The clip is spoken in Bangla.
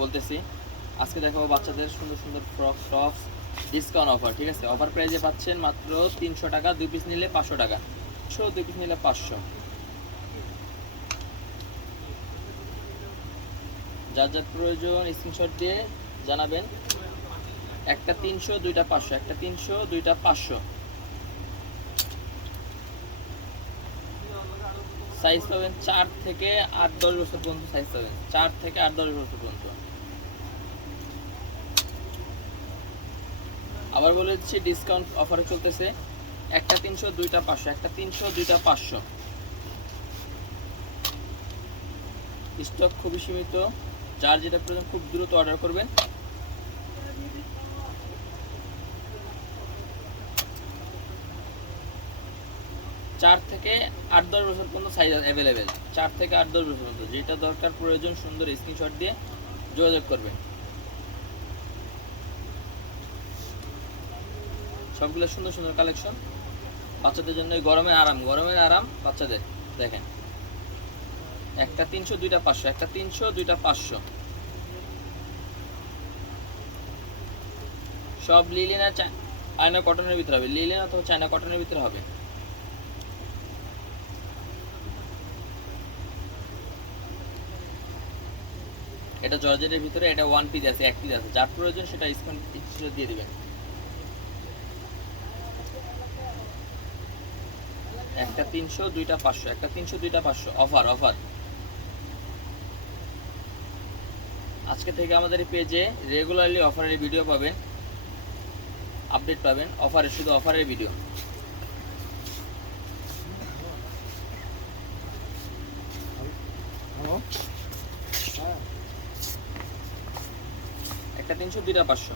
বলতেছি। আজকে দেখাবো বাচ্চাদের সুন্দর সুন্দর ফ্রক টপস ডিসকাউন্ট অফার, ঠিক আছে? অফার প্রাইসে পাচ্ছেন মাত্র 300 টাকা, 2 পিস নিলে 500 টাকা, 2 পিস নিলে 500। যার যার প্রয়োজন স্ক্রিনশট দিয়ে জানাবেন। একটা 300, দুইটা 500, একটা 300, দুইটা 500। সাইজ পাবেন 4 থেকে 8-10 বছর পর্যন্ত, সাইজ পাবেন 4 থেকে 8-10 বছর পর্যন্ত। আবার বলে দিচ্ছি ডিসকাউন্ট অফারে চলতেছে। একটা 300, দুইটা 500, একটা 300, দুইটা 500। স্টক খুবই সীমিত, যার যেটা প্রয়োজন খুব দ্রুত অর্ডার করবেন। চার থেকে 8-10 বছর পর্যন্ত সাইজ অ্যাভেলেবেল, 4 থেকে 8-10 বছর পর্যন্ত। যেটা দরকার প্রয়োজন সুন্দর স্ক্রিনশট দিয়ে যোগাযোগ করবেন। সবগুলো সুন্দর সুন্দর কালেকশন বাচ্চাদের জন্য। গরমের আরাম বাচ্চাদের। দেখেন একটা 300, দুইটা 500, একটা 300, দুইটা 500। সব লিলেন আর চায়না কটনের ভিতরে হবে, লিলেন অথবা চায়না কটনের ভিতরে হবে। এটা জর্জেটের ভিতরে, এটা 1 পিস আছে, 1 পিস আছে। যার প্রয়োজন সেটা স্ক্রিনশট দিয়ে দিবেন। একটা 300, দুইটা 500, একটা 300, দুইটা 500। অফার। আজকে থেকে আমাদের এই পেজে রেগুলারলি অফারের ভিডিও পাবেন, আপডেট পাবেন। শুধু অফারের ভিডিও। একটা 300, দুইটা 500।